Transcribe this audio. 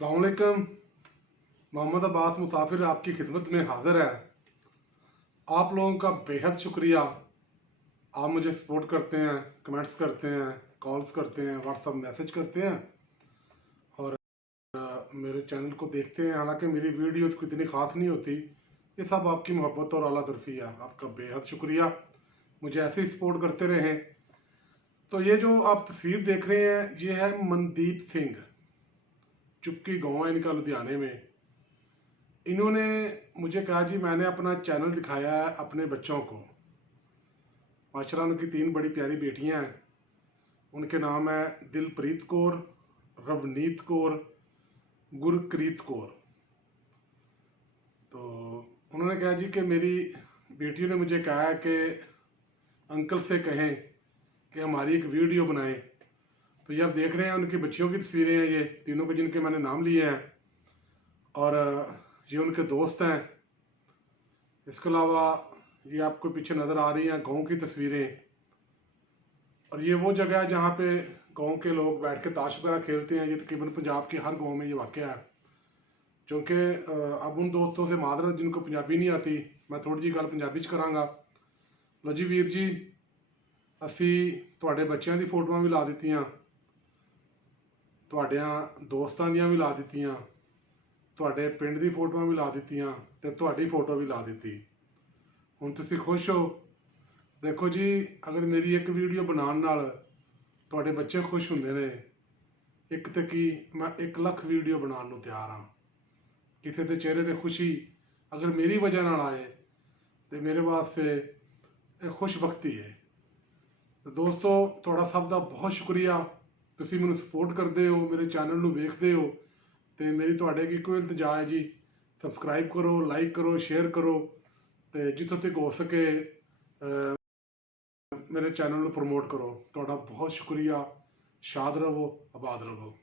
अस्सलाम वालेकुम। मोहम्मद अब्बास मुसाफिर आपकी खिदमत में हाजिर है। आप लोगों का बेहद शुक्रिया। आप मुझे सपोर्ट करते हैं, कमेंट्स करते हैं, कॉल्स करते हैं, व्हाट्सअप मैसेज करते हैं और मेरे चैनल को देखते हैं। हालांकि मेरी वीडियोस को इतनी ख़ास नहीं होती, ये सब आपकी मोहब्बत और आला तरफ़ी है। आपका बेहद शुक्रिया, मुझे ऐसे ही सपोर्ट करते रहें। तो ये जो आप तस्वीर देख रहे हैं, ये है मनदीप सिंह। चुपकी गाँव है इनका, लुधियाने में। इन्होंने मुझे कहा जी मैंने अपना चैनल दिखाया है अपने बच्चों को। माशाल्लाह उनकी 3 बड़ी प्यारी बेटियां हैं। उनके नाम है दिलप्रीत कौर, रवनीत कौर, गुरक्रीत कौर। तो उन्होंने कहा जी कि मेरी बेटियों ने मुझे कहा है कि अंकल से कहें कि हमारी एक वीडियो बनाएं। तो ये आप देख रहे हैं उनकी बच्चियों की तस्वीरें हैं, ये तीनों के जिनके मैंने नाम लिए हैं, और ये उनके दोस्त हैं। इसके अलावा ये आपको पीछे नज़र आ रही हैं गांव की तस्वीरें, और ये वो जगह है जहाँ पे गांव के लोग बैठ के ताश वगैरह खेलते हैं। ये तकरीबन पंजाब के हर गांव में ये वाक़या है। क्योंकि अब उन दोस्तों से मादरत जिनको पंजाबी नहीं आती, मैं थोड़ी जी गल पंजाबी च करांगा। लो जी वीर जी, असी तुहाडे बच्चों की फोटोआं भी ला दित्तियां, तुहाडियां दोस्तां दियां भी ला दित्तियां, तुहाडे पिंड दी फोटोआं भी ला दित्तियां ते तुहाडी फोटो भी ला दित्ती। हुण तुसीं खुश हो? देखो जी, अगर मेरी एक वीडियो बनाने नाल तुहाडे बच्चे खुश हुंदे ने, एक ते की मैं 1 ਲੱਖ वीडियो बनाने नूं तैयार हाँ। किसी के चेहरे ते खुशी अगर मेरी वजह नाल आए तो मेरे वास्ते एक खुशबख्ती है। तो दोस्तों, तुहाडा सब दा बहुत शुक्रिया। तुसीं मैनूं सपोर्ट करदे हो, मेरे चैनल नूं वेखदे हो। तो मेरी तुहाडे अगे इक्को इल्तजा है जी, सबसक्राइब करो, लाइक करो, शेयर करो, तो जिथों तक हो सके मेरे चैनल को प्रमोट करो। तुहाडा बहुत शुक्रिया। शाद रवो, आबाद रवो।